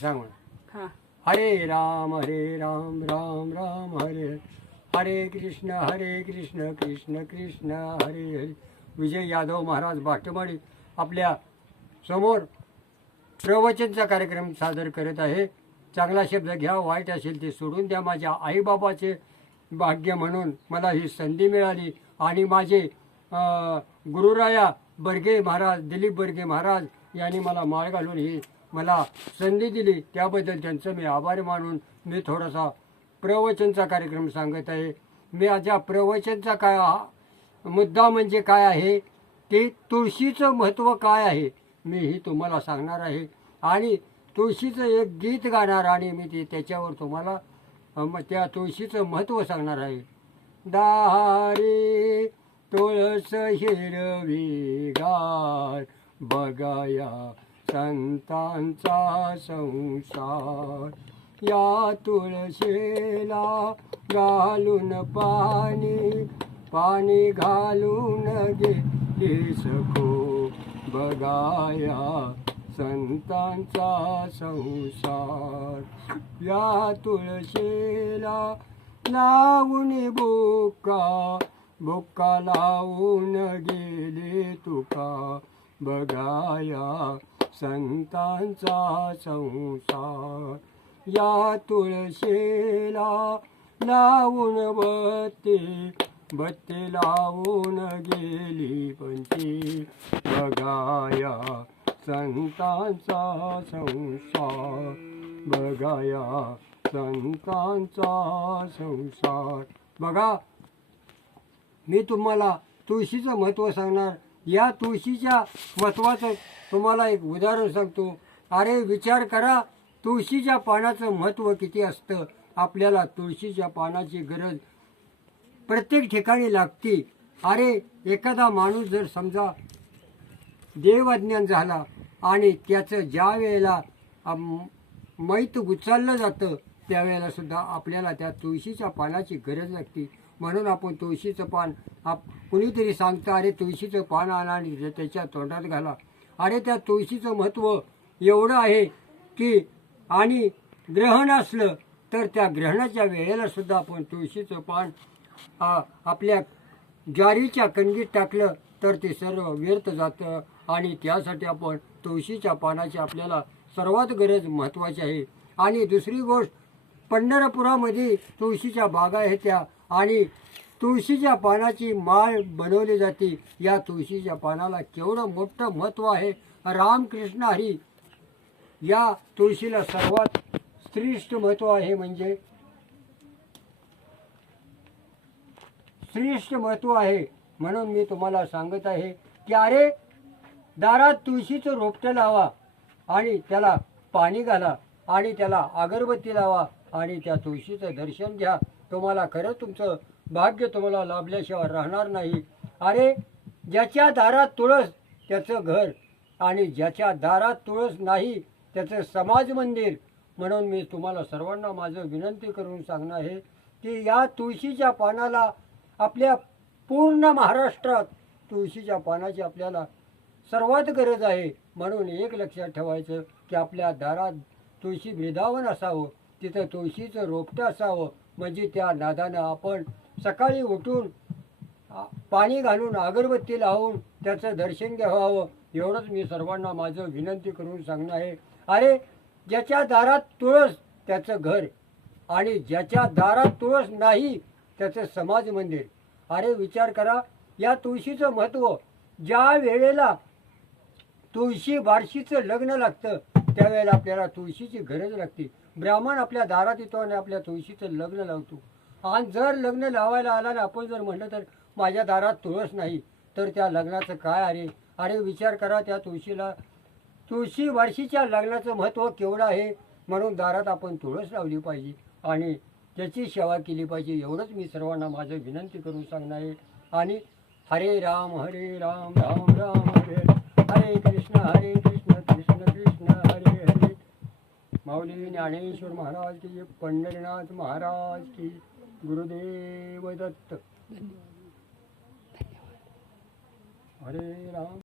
सांग म्हणा. हा. हरे राम राम राम हरे हरे. हरे कृष्ण कृष्ण कृष्ण हरे हरे. विजय यादव महाराज बाटमाडी आपल्या समोर प्रवचनचा कार्यक्रम सादर करत आहे. चांगला शब्द घ्या, वाईट असेल ते सोडून द्या. माझ्या आईबाबाचे भाग्य म्हणून मला ही संधी मिळाली आणि माझे गुरुराया बर्गे महाराज, दिलीप बर्गे महाराज यांनी मला माळ घालून ही मला संधी दिली, त्याबद्दल त्यांचं मी आभार मानून मी थोडासा प्रवचनचा कार्यक्रम सांगत आहे. मी माझ्या प्रवचनचा काय मुद्दा म्हणजे काय आहे की तुळशीचं महत्त्व काय आहे मी ही तुम्हाला सांगणार आहे. आणि तुळशीचं एक गीत गाणार आणि मी ते त्याच्यावर तुम्हाला त्या तुळशीचं महत्त्व सांगणार आहे. दारी तुळस हिरवी गार बघाया संतांचा संसार. या तुळशीला घालून पाणी पाणी घालून गेली सखो बघाया संतांचा संसार. या तुळशीला लावून बुक्का बुक्का लावून गेले तुका बघाया संतांचा संसार. या तुळशीला लावून बत्ती बत्ती लावून गेली पंची बघाया संतांचा संसार बघाया संतांचा संसार. बघा, मी तुम्हाला तुळशीचं महत्त्व सांगणार. या तुळशीच्या महत्त्वाचं तुम्हाला एक उदाहरण सांगतो. अरे विचार करा, तुळशीच्या पानाचं महत्त्व किती असतं. आपल्याला तुळशीच्या पानाची गरज प्रत्येक ठिकाणी लागते. अरे एखादा माणूस जर समजा देवअज्ञान झाला आणि त्याचं ज्या वेळेला मैत उचललं जातं त्यावेळेला सुद्धा आपल्याला त्या तुळशीच्या पानाची गरज लागते. म्हणून आपण तुळशीचं पान कुणीतरी सांगतं अरे तुळशीचं पान आणा आणि त्याच्या तोंडात घाला. अरे त्या तुळशीचं महत्त्व एवढं आहे की आणि ग्रहण असलं तर त्या ग्रहणाच्या वेळेला सुद्धा आपण तुळशीचं पान आपल्या ज्वारीच्या कणगीत टाकलं तर ते सर्व व्यर्थ जातं आणि त्यासाठी आपण तुळशीच्या पानाची आपल्याला सर्वात गरज महत्त्वाची आहे. आणि दुसरी गोष्ट, पंढरपुरामध्ये तुळशीच्या बागा आहेत त्या आणि तुळशीच्या पानाची माळ बनवली जाते. या तुळशीच्या पानाला केवढं मोठं महत्त्व आहे. रामकृष्ण हरी या तुळशीला सर्वात श्रेष्ठ महत्त्व आहे, म्हणजे श्रेष्ठ महत्त्व आहे. म्हणून मी तुम्हाला सांगत आहे की अरे दारात तुळशीचं रोपटं लावा आणि त्याला पाणी घाला आणि त्याला अगरबत्ती लावा आणि त्या तुळशीचं दर्शन घ्या. तुम्हाला खरं तुमचं भाग्य तुम्हाला लाभल्याशिवाय राहणार नाही. अरे ज्याच्या दारात तुळस त्याचं घर आणि ज्याच्या दारात तुळस नाही त्याचं समाज मंदिर. म्हणून मी तुम्हाला सर्वांना माझं विनंती करून सांगणं आहे की या तुळशीच्या पानाला आपल्या पूर्ण महाराष्ट्रात तुळशीच्या पानाची आपल्याला सर्वात गरज आहे. म्हणून एक लक्षात ठेवायचं की आपल्या दारात तुळशी वृंदावन असावं, तिथं तुळशीचं रोपटं असावं, म्हणजे त्या नादानं आपण सकाळी उठून पाणी घालून अगरबत्ती लावून त्याचं दर्शन घ्यावं. एवढंच मी सर्वांना माझं विनंती करून सांगणं आहे. अरे ज्याच्या दारात तुळस त्याचं घर आणि ज्याच्या दारात तुळस नाही त्याचं समाज मंदिर. अरे विचार करा, या तुळशीचं महत्त्व ज्या वेळेला तुळशी बारशीचं लग्न लागतं त्यावेळेला आपल्याला तुळशीची गरज लागते. ब्राह्मण आपल्या दारात येतो आणि आपल्या तुळशीचं लग्न लावतो. आणि जर लग्न लावायला आला ना आपण जर म्हटलं तर माझ्या दारात तुळस नाही तर त्या लग्नाचं काय. अरे अरे विचार करा, त्या तुळशी बारशीच्या लग्नाचं महत्त्व केवढं आहे. म्हणून दारात आपण तुळस लावली पाहिजे आणि त्याची सेवा केली पाहिजे. एवढंच मी सर्वांना माझं विनंती करून सांगणार आहे. आणि हरे राम राम राम हरे हरे कृष्ण कृष्ण कृष्ण हरे हरे. माऊली ज्ञानेश्वर महाराज की, पंढरीनाथ महाराज की, गुरुदेव दत्त. हरे राम.